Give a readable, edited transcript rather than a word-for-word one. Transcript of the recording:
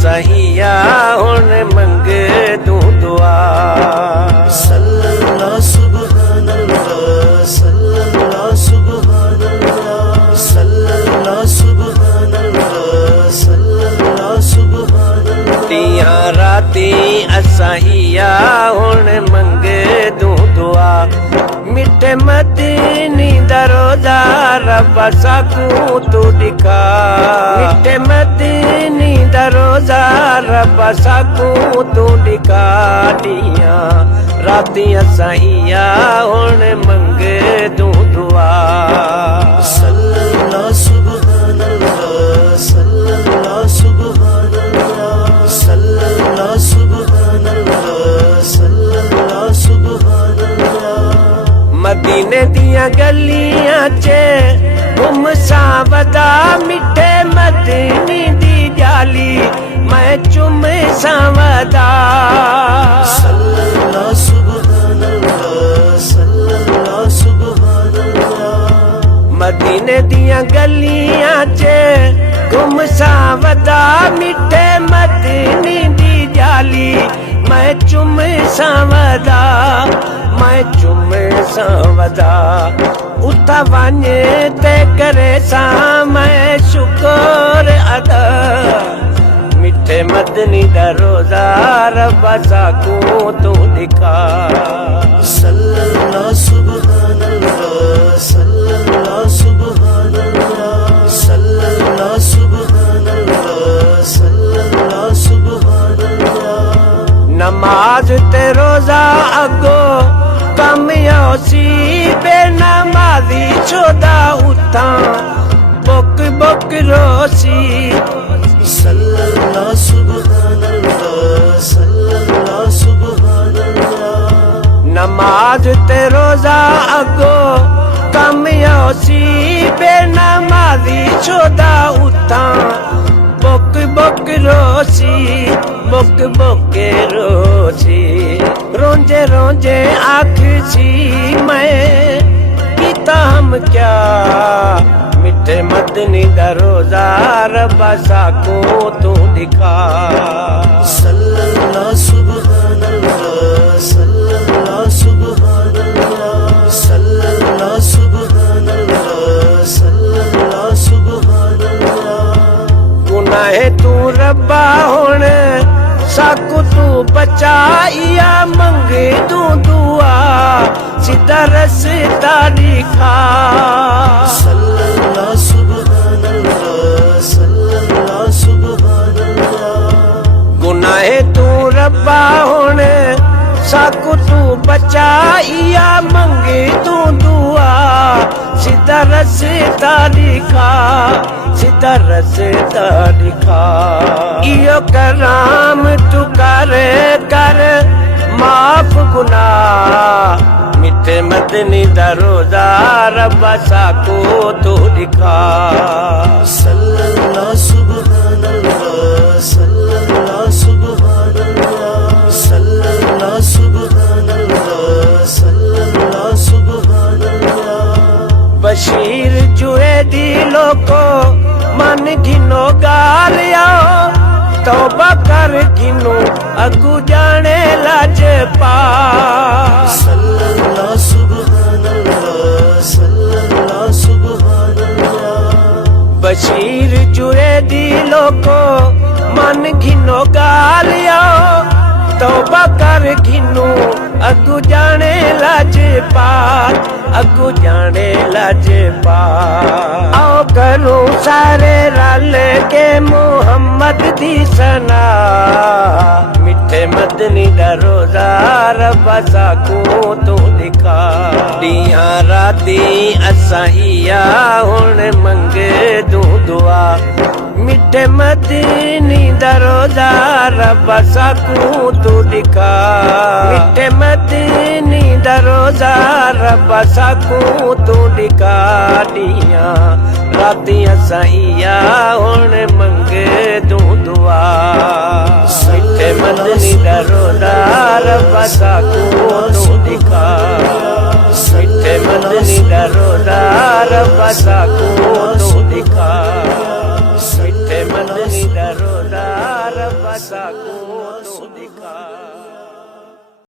सहिया हुन मंग दूं दुआ सल्लल्लाहु सुब्हानल्लाह सल्लल्लाहु सुब्हानल्लाह सल्लल्लाहु सुब्हानल्लाह सल्लल्लाहु सुब्हानल्लाह दिया राती असहिया हुन मंग दूं दुआ मिठे मदीनी दा रोज़ा रब साकू तू दिखा मिठे मदीनी दा रोज़ा रब साकू तू दिखा दिया रातियां सहिया हुन मंग दूं दुआ सल्लल्लाहु सुब्हानल्लाह सल्लल्लाहु सुब्हानल्लाह सल्लल्लाहु सुब्हानल्लाह सल्लल्लाहु सुब्हानल्लाह मदीने दिया गलियां च गुम सावदा मिठे मदीनी दी जाली मैं चुम सावदा सल्लल्लाहु सुब्हानल्लाह सल्लल्लाहु सुब्हानल्लाह मदीने दिया गलियां च गुम सावदा मिठे मदीनी दी जाली मैं चुम सावदा मैं चुम सावदा उता वञे ते करे सा मैं शुक्र अदा मिठे मदनी दा रोज़ा रब साकू तू दिखा सल्लल्लाहु सुब्हानल्लाह सल्लल्लाहु सुब्हानल्लाह सल्लल्लाहु सुब्हानल्लाह सल्लल्लाहु सुब्हानल्लाह नमाज ते रोज़ा अगो कमयोसी बेनमाजी छोदा उठा बुक बुक रोसी सल्लल्लाहु सुब्हानल्लाह सल्लल्लाहु सुब्हानल्लाह नमाज ते रोज़ा अगो कमयोसी बेनमाजी छोदा उठा बुक बुक रोसी बुक बुक रोसी रोंजे रोंजे आखसी मैं कीता हम क्या मिठे मदनी दा रोज़ा रब साकू तू दिखा सल्लल्लाहु सुब्हानल्लाह सल्लल्लाहु सुब्हानल्लाह सल्लल्लाहु सुब्हानल्लाह सल्लल्लाहु सुब्हानल्लाह गुनाहे तू रब्बा हुन साकू तू बचाइया मंगे तू दुआ सीधा रस्ता दिखा सल्लल्लाहु सुब्हानल्लाह सल्लल्लाहु सुब्हानल्लाह गुनाहे तू रब्बा हुन साकू तू बचाइया मंगे तू दुआ सीधा रस्ता दिखा सीधा रस्ता दिखा इयो कराम तू कर माफ गुनाह मिठे मदनी दा रोज़ा रब साकू तू दिखा सल्लल्लाहु सुब्हानल्लाह सल्लल्लाहु सुब्हानल्लाह सल्लल्लाहु सुब्हानल्लाह सल्लल्लाहु सुब्हानल्लाह बशीर जुए दी लोको मन घिनो गालिया तौबा कर घिनो अगू जाने लाज पा सल्लल्लाहु सुब्हानल्लाह सल्लल्लाहु सुब्हानल्लाह बशीर जुए दी लोको मन घिनो गालिया तौबा कर घिनो अगू जाने लाज पात अगू जाने लाज पात आओ करो सारे रल के मोहम्मद दी सना मिठे मदनी दा रोज़ा रब साकू तू दिखा दिया राती असहिया हुन मंग दूं दुआ मिठे मदनी दा रोज़ा रब साकू तू दिखा मिठे मदनी दा रोज़ा रब साकू तू दिखा दिया रातियां साइया हुण मंगे तू दुआ मिठे मदनी दा रोदा रब्बा साकू तू दिखा मिठे मदनी दा रोदा रब्बा साकू तू दिखा मिठे मदनी दा रोदा रब्बा साकू तू दिखा।